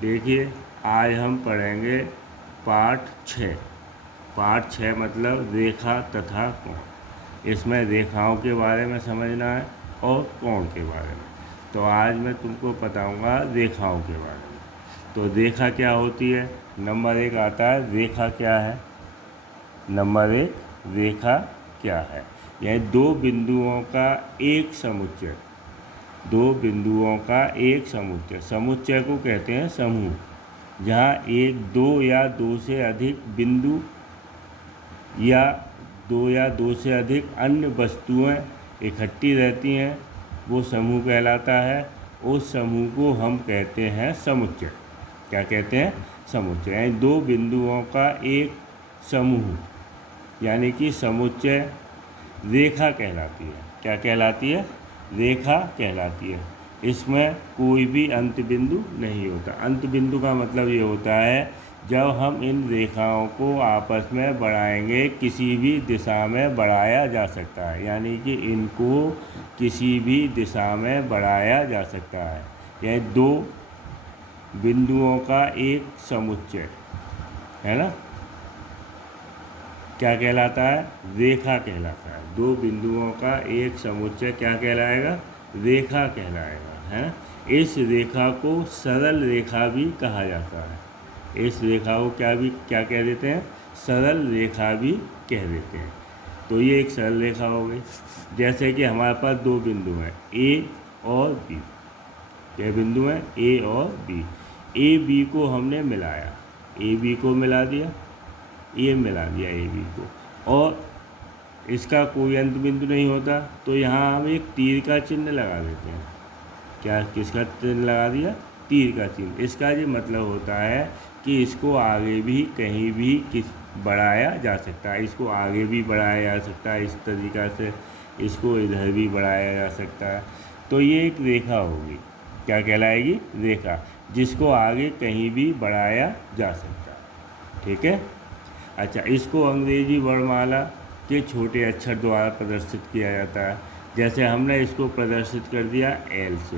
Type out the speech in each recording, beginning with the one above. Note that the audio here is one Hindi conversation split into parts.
देखिए आज हम पढ़ेंगे पाठ 6। पाठ 6 मतलब रेखा तथा कोण। इसमें रेखाओं के बारे में समझना है और कोण के बारे में। तो आज मैं तुमको बताऊंगा रेखाओं के बारे में। तो रेखा क्या होती है? नंबर 1 आता है रेखा क्या है। नंबर 1 रेखा क्या है? यह दो बिंदुओं का एक समुच्चय। दो बिंदुओं का एक समुच्चय, समुच्चय को कहते हैं समूह। जहाँ एक दो या दो से अधिक बिंदु या दो से अधिक अन्य वस्तुएं इकट्ठी रहती हैं, वो समूह कहलाता है। उस समूह को हम कहते हैं समुच्चय। क्या कहते हैं? समुच्चय। यानी दो बिंदुओं का एक समूह यानी कि समुच्चय रेखा कहलाती है। क्या कहलाती है? रेखा कहलाती है। इसमें कोई भी अंत बिंदु नहीं होता। अंत बिंदु का मतलब ये होता है जब हम इन रेखाओं को आपस में बढ़ाएंगे, किसी भी दिशा में बढ़ाया जा सकता है। यानी कि इनको किसी भी दिशा में बढ़ाया जा सकता है। यह दो बिंदुओं का एक समुच्चय है ना, क्या कहलाता है? रेखा कहलाता है। दो बिंदुओं का एक समुच्चय क्या कहलाएगा? रेखा कहलाएगा, है ना। इस रेखा को सरल रेखा भी कहा जाता है। इस रेखा को क्या कह देते हैं? सरल रेखा भी कह देते हैं। तो ये एक सरल रेखा हो गई। जैसे कि हमारे पास दो बिंदु हैं ए और बी। क्या बिंदु हैं? ए और बी। ए बी को हमने मिलाया, ए बी को मिला दिया, ये मिला दिया ए बी को, और इसका कोई अंत बिंदु नहीं होता, तो यहाँ हम एक तीर का चिन्ह लगा देते हैं। क्या किसका चिन्ह लगा दिया? तीर का चिन्ह। इसका ये मतलब होता है कि इसको आगे भी कहीं भी बढ़ाया जा सकता है। इसको आगे भी बढ़ाया जा सकता है, इस तरीक़ा से इसको इधर भी बढ़ाया जा सकता है। तो ये एक रेखा होगी। क्या कहलाएगी? रेखा, जिसको आगे कहीं भी बढ़ाया जा सकता है। ठीक है। अच्छा, इसको अंग्रेजी वर्णमाला के छोटे अक्षर द्वारा प्रदर्शित किया जाता है। जैसे हमने इसको प्रदर्शित कर दिया एल से,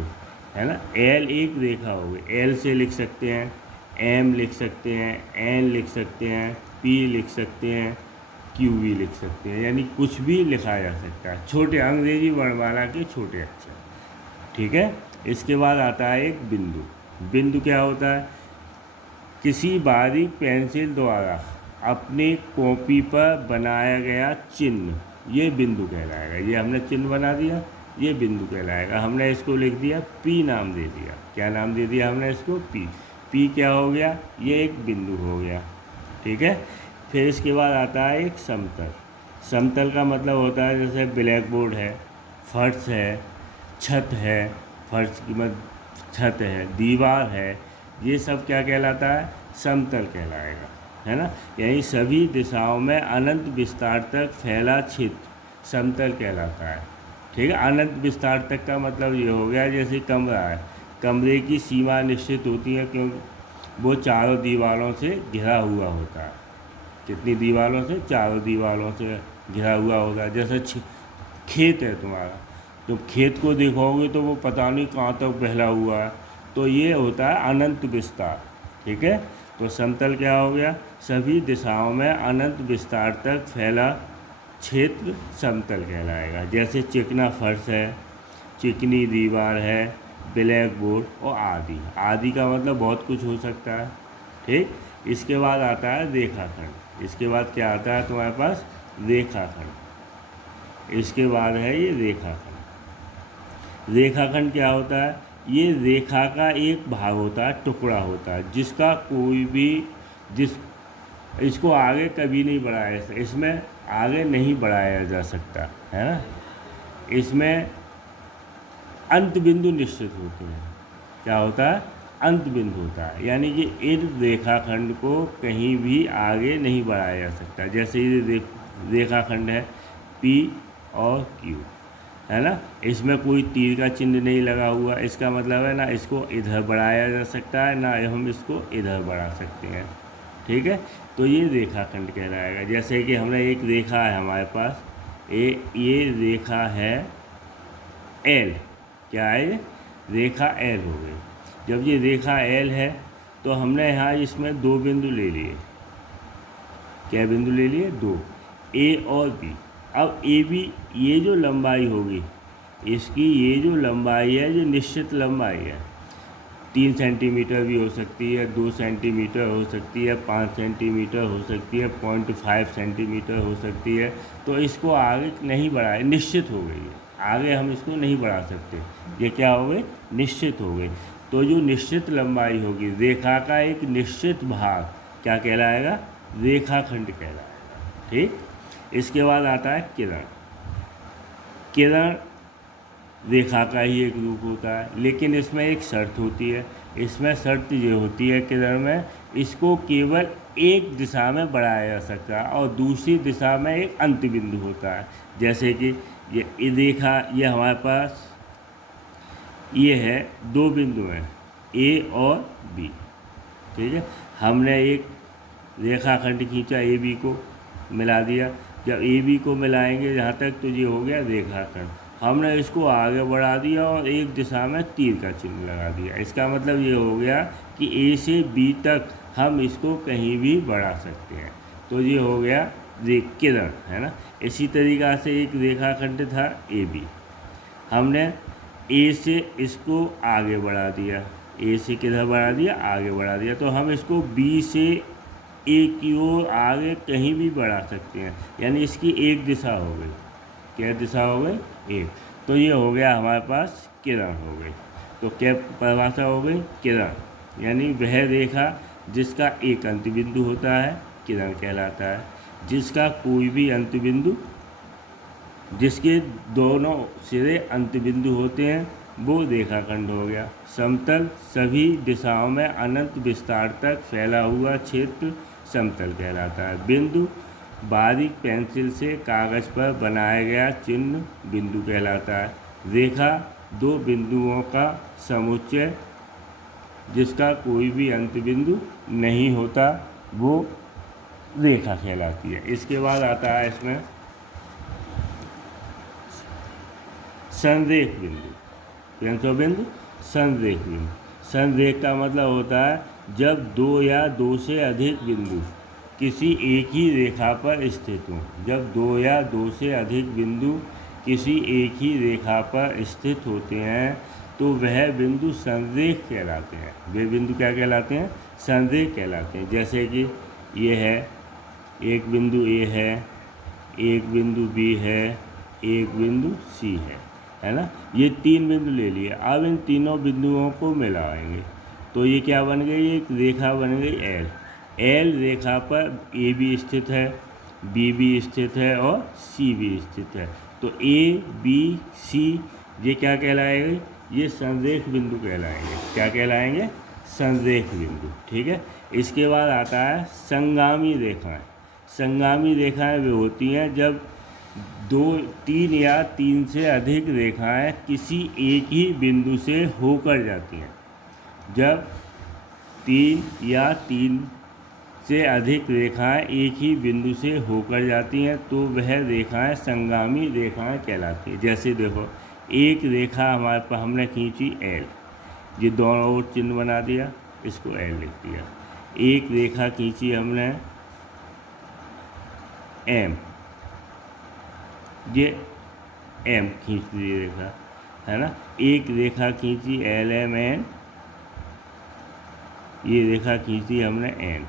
है ना। एल एक रेखा हो गई। एल से लिख सकते हैं, एम लिख सकते हैं, एन लिख सकते हैं, पी लिख सकते हैं, क्यू भी लिख सकते हैं। यानी कुछ भी लिखा जा सकता है, छोटे अंग्रेजी वर्णमाला के छोटे अक्षर। ठीक है। इसके बाद आता है एक बिंदु। बिंदु क्या होता है? किसी बारीक पेंसिल द्वारा अपनी कॉपी पर बनाया गया चिन्ह, ये बिंदु कहलाएगा। ये हमने चिन्ह बना दिया, ये बिंदु कहलाएगा। हमने इसको लिख दिया पी, नाम दे दिया। क्या नाम दे दिया हमने इसको? पी। पी क्या हो गया? ये एक बिंदु हो गया। ठीक है। फिर इसके बाद आता है एक समतल। समतल का मतलब होता है जैसे ब्लैक बोर्ड है, फर्श है, छत है, फर्श की छत है, दीवार है, ये सब क्या कहलाता है? समतल कहलाएगा, है ना। यही सभी दिशाओं में अनंत विस्तार तक फैला क्षेत्र समतल कहलाता है। ठीक है। अनंत विस्तार तक का मतलब ये हो गया जैसे कमरा है, कमरे की सीमा निश्चित होती है, क्योंकि वो चारों दीवारों से घिरा हुआ होता है। कितनी दीवारों से? चारों दीवारों से घिरा हुआ होगा। जैसे खेत है तुम्हारा, तो खेत को देखोगे तो वो पता नहीं कहाँ तक फैला हुआ है, तो ये होता है अनंत विस्तार। ठीक है। तो समतल क्या हो गया? सभी दिशाओं में अनंत विस्तार तक फैला क्षेत्र समतल कहलाएगा। जैसे चिकना फर्श है, चिकनी दीवार है, ब्लैक बोर्ड और आदि। आदि का मतलब बहुत कुछ हो सकता है। ठीक। इसके बाद आता है रेखाखंड। इसके बाद क्या आता है तुम्हारे पास? रेखाखंड। इसके बाद है ये रेखाखंड। रेखाखंड क्या होता है? ये रेखा का एक भाग होता है, टुकड़ा होता है, जिसका कोई भी इसको आगे कभी नहीं बढ़ाया, इसमें आगे नहीं बढ़ाया जा सकता, है ना। इसमें अंत बिंदु निश्चित होते हैं। क्या होता है? अंत बिंदु होता है। यानी कि इस रेखाखंड को कहीं भी आगे नहीं बढ़ाया जा सकता। जैसे ये रेखाखंड है पी और क्यू, है ना। इसमें कोई तीर का चिन्ह नहीं लगा हुआ। इसका मतलब है ना इसको इधर बढ़ाया जा सकता है, ना हम इसको इधर बढ़ा सकते हैं। ठीक है। तो ये रेखाखंड कहलाएगा। जैसे कि हमने एक रेखा है हमारे पास, ये रेखा है एल। क्या है ये? रेखा एल हो गई। जब ये रेखा एल है तो हमने यहाँ इसमें दो बिंदु ले लिए। क्या बिंदु ले लिए? दो, ए और बी। अब ए बी, ये जो लंबाई होगी इसकी, ये जो लंबाई है, जो निश्चित लंबाई है, 3 सेंटीमीटर भी हो सकती है, 2 सेंटीमीटर हो सकती है, 5 सेंटीमीटर हो सकती है, 0.5 सेंटीमीटर हो सकती है। तो इसको आगे नहीं बढ़ाए, निश्चित हो गई है, आगे हम इसको नहीं बढ़ा सकते। ये क्या हो गए? निश्चित हो गए। तो जो निश्चित लंबाई होगी रेखा का एक निश्चित भाग क्या कहलाएगा? रेखाखंड कहलाएगा। ठीक। इसके बाद आता है किरण। किरण रेखा का ही एक रूप होता है, लेकिन इसमें एक शर्त होती है। इसमें शर्त ये होती है किरण में, इसको केवल एक दिशा में बढ़ाया जा सकता है और दूसरी दिशा में एक अंत बिंदु होता है। जैसे कि ये रेखा, ये हमारे पास ये है, दो बिंदु हैं ए और बी। ठीक है, हमने एक रेखाखंड खींचा, ए बी को मिला दिया। जब ए बी को मिलाएंगे जहाँ तक, तो ये हो गया रेखाखंड। हमने इसको आगे बढ़ा दिया और एक दिशा में तीर का चिन्ह लगा दिया। इसका मतलब ये हो गया कि ए से बी तक हम इसको कहीं भी बढ़ा सकते हैं। तो ये हो गया किरण, है ना। इसी तरीक़ा से एक रेखाखंड था ए बी, हमने ए से इसको आगे बढ़ा दिया, ए से किधर बढ़ा दिया? आगे बढ़ा दिया। तो हम इसको बी से ए की ओर आगे कहीं भी बढ़ा सकते हैं, यानी इसकी एक दिशा हो गई। क्या दिशा हो गई? एक। तो ये हो गया हमारे पास किरण हो गई। तो क्या परिभाषा हो गई? किरण यानी वह रेखा जिसका एक अंत बिंदु होता है, किरण कहलाता है। जिसका कोई भी अंत बिंदु, जिसके दोनों सिरे अंत बिंदु होते हैं, वो रेखाखंड हो गया। समतल सभी दिशाओं में अनंत विस्तार तक फैला हुआ क्षेत्र समतल कहलाता है। बिंदु बारीक पेंसिल से कागज पर बनाया गया चिन्ह बिंदु कहलाता है। रेखा दो बिंदुओं का समुच्चय जिसका कोई भी अंत बिंदु नहीं होता, वो रेखा कहलाती है। इसके बाद आता है इसमें संरेख बिंदु। कौन सा बिंदु? संरेख बिंदु। संरेख का मतलब होता है जब दो या दो से अधिक बिंदु किसी एक ही रेखा पर स्थित हों। जब दो या दो से अधिक बिंदु किसी एक ही रेखा पर स्थित होते हैं तो वह बिंदु संरेख कहलाते हैं। वे बिंदु क्या कहलाते हैं? संरेख कहलाते हैं। जैसे कि ये है, एक बिंदु ए है, एक बिंदु बी है, एक बिंदु सी है ना। ये तीन बिंदु ले लिए। अब इन तीनों बिंदुओं को मिलाएंगे तो ये क्या बन गई? एक रेखा बन गई एल। एल रेखा पर ए भी स्थित है, बी भी स्थित है और सी भी स्थित है। तो ए बी सी ये क्या कहलाएंगे? ये संरेख बिंदु कहलाएंगे। क्या कहलाएंगे? संरेख बिंदु। ठीक है। इसके बाद आता है संगामी रेखाएं। संगामी रेखाएं वे होती हैं जब दो, तीन या तीन से अधिक रेखाएं किसी एक ही बिंदु से होकर जाती हैं। जब तीन या तीन से अधिक रेखाएं एक ही बिंदु से होकर जाती हैं तो वह रेखाएं संगामी रेखाएं कहलाती हैं। जैसे देखो, एक रेखा हमारे पास हमने खींची एल, ये दोनों ओर चिन्ह बना दिया, इसको एल लिख दिया। एक रेखा खींची हमने एम, ये एम खींच दी रेखा, है ना। एक रेखा खींची एल एम एन, ये रेखा खींची हमने एन,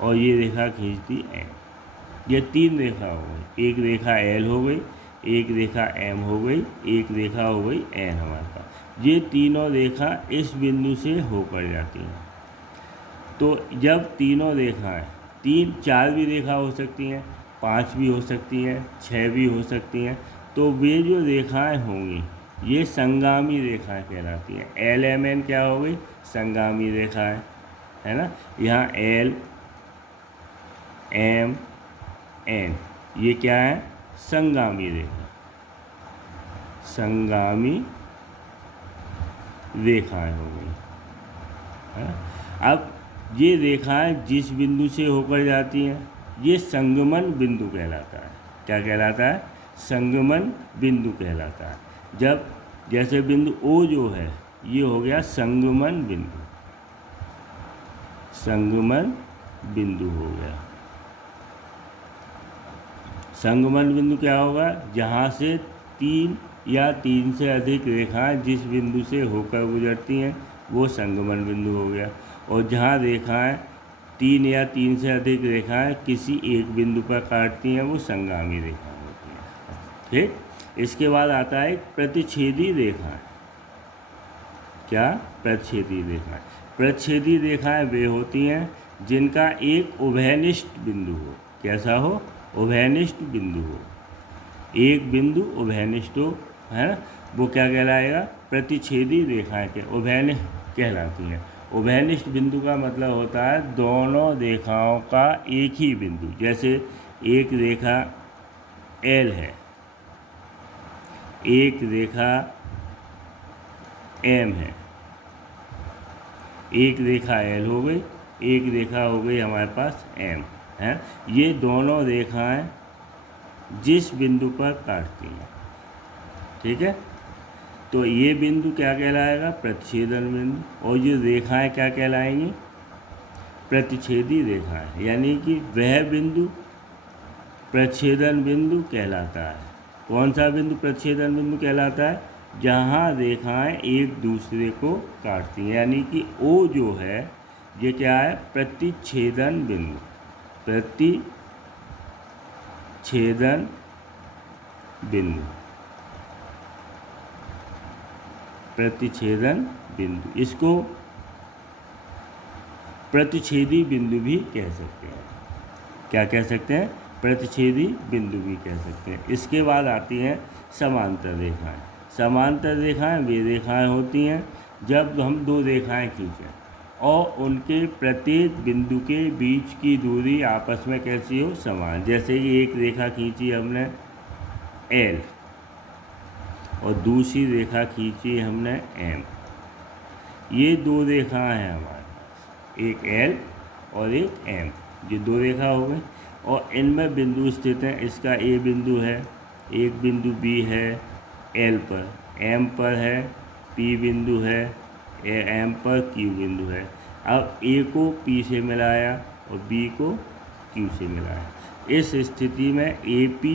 और ये रेखा खींचती एम। ये तीन रेखा हो गई। एक रेखा एल हो गई, एक रेखा एम हो गई, एक रेखा हो गई एन हमारे पास। ये तीनों रेखा इस बिंदु से होकर जाती हैं। तो जब तीनों रेखाएं, तीन चार भी रेखा हो सकती हैं, 5 भी हो सकती हैं, 6 भी हो सकती हैं, तो वे जो रेखाएं होंगी ये संगामी रेखाएं कहलाती हैं। एल एम एन क्या हो गई? संगामी रेखाएं, है ना। यहाँ एल एम एन ये क्या है? संगामी रेखा, संगामी रेखाएं हो गई, है ना। अब ये रेखाएं जिस बिंदु से होकर जाती हैं ये संगमन बिंदु कहलाता है। क्या कहलाता है? संगमन बिंदु कहलाता है। जब जैसे बिंदु ओ जो है ये हो गया संगमन बिंदु, संगमन बिंदु हो गया। संगमन बिंदु क्या होगा? जहाँ से तीन या तीन से अधिक रेखाएं जिस बिंदु से होकर गुजरती हैं वो संगमन बिंदु हो गया। और जहाँ रेखाएं तीन या तीन से अधिक रेखाएं किसी एक बिंदु पर काटती हैं वो संगामी रेखाएं होती हैं। ठीक, इसके बाद आता है प्रतिच्छेदी रेखाएं। क्या? प्रतिच्छेदी रेखाएं। प्रतिच्छेदी रेखाएं वे होती हैं जिनका एक उभयनिष्ठ बिंदु हो। कैसा हो? उभयनिष्ठ बिंदु हो। एक बिंदु उभयनिष्ठ हो, है ना, वो क्या कहलाएगा? प्रतिच्छेदी रेखाएं के उभयनिष्ठ कहलाती हैं। उभयनिष्ठ बिंदु का मतलब होता है दोनों रेखाओं का एक ही बिंदु। जैसे एक रेखा एल है, एक रेखा एम है, एक रेखा एल हो गई, एक रेखा हो गई हमारे पास एम है। ये दोनों रेखाएं जिस बिंदु पर काटती हैं, ठीक है, तो ये बिंदु क्या कहलाएगा? प्रतिच्छेदन बिंदु। और ये रेखाएं क्या कहलाएंगी? प्रतिच्छेदी रेखाएं। यानी कि वह बिंदु प्रतिच्छेदन बिंदु कहलाता है। कौन सा बिंदु प्रतिच्छेदन बिंदु कहलाता है? जहाँ रेखाएं एक दूसरे को काटती हैं। यानी कि ओ जो है ये क्या है? प्रतिच्छेदन बिंदु। प्रतिच्छेदन बिंदु, प्रतिच्छेदन बिंदु, इसको प्रतिच्छेदी बिंदु भी कह सकते हैं। क्या कह सकते हैं? प्रतिच्छेदी बिंदु भी कह सकते हैं। इसके बाद आती हैं समांतर रेखाएं। समांतर रेखाएं वे रेखाएं होती हैं जब हम दो रेखाएं खींचें और उनके प्रत्येक बिंदु के बीच की दूरी आपस में कैसी हो? समान। जैसे कि एक रेखा खींची हमने एल और दूसरी रेखा खींची हमने एम। ये दो रेखाएं हैं हमारे पास, एक एल और एक एम। ये दो रेखा हो गई और इनमें बिंदु स्थित हैं। इसका ए बिंदु है, एक बिंदु बी है एल पर, एम पर है पी बिंदु है, एम पर क्यू बिंदु है। अब ए को पी से मिलाया और बी को क्यू से मिलाया। इस स्थिति में ए पी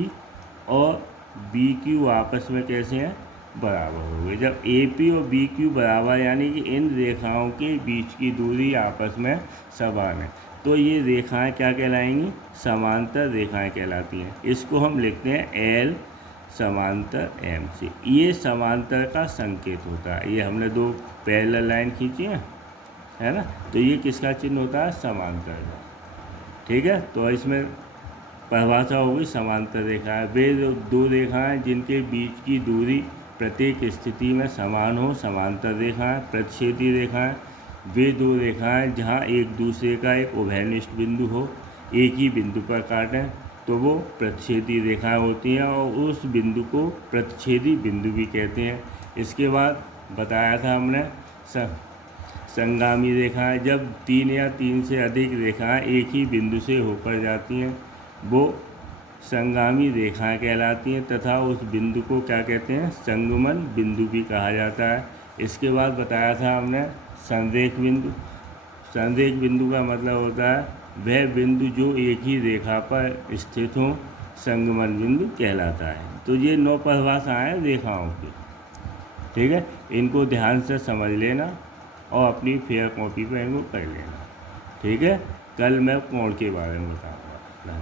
और बी क्यू आपस में कैसे हैं? बराबर हो गए। जब ए पी और बी क्यू बराबर यानी कि इन रेखाओं के बीच की दूरी आपस में समान है, तो ये रेखाएं क्या कहलाएंगी? समांतर रेखाएं कहलाती हैं। इसको हम लिखते हैं एल समांतर एम से। ये समांतर का संकेत होता है। ये हमने दो पैरेलल लाइन खींची है ना, तो ये किसका चिन्ह होता है? समांतर का। ठीक है, तो इसमें परिभाषा होगी समांतर रेखा वे दो रेखाएं जिनके बीच की दूरी प्रत्येक स्थिति में समान हो, समांतर रेखाएं। प्रतिच्छेदी रेखाएं वे दो रेखाएं जहां एक दूसरे का एक उभयनिष्ठ बिंदु हो, एक ही बिंदु पर काटें तो वो प्रतिच्छेदी रेखाएं होती हैं और उस बिंदु को प्रतिच्छेदी बिंदु भी कहते हैं। इसके बाद बताया था हमने संगामी रेखाएं। जब तीन या तीन से अधिक रेखाएं एक ही बिंदु से होकर जाती हैं वो संगामी रेखाएं कहलाती हैं तथा उस बिंदु को क्या कहते हैं? संगमन बिंदु भी कहा जाता है। इसके बाद बताया था हमने संरेख बिंदु। संरेख बिंदु का मतलब होता है वह बिंदु जो एक ही रेखा पर स्थित हो, संगमन बिंदु कहलाता है। तो ये 9 परिभाषाएं हैं रेखाओं की। ठीक है, इनको ध्यान से समझ लेना और अपनी फेयर कॉपी पर इनको कर लेना। ठीक है, कल मैं कोण के बारे में बताऊँगा।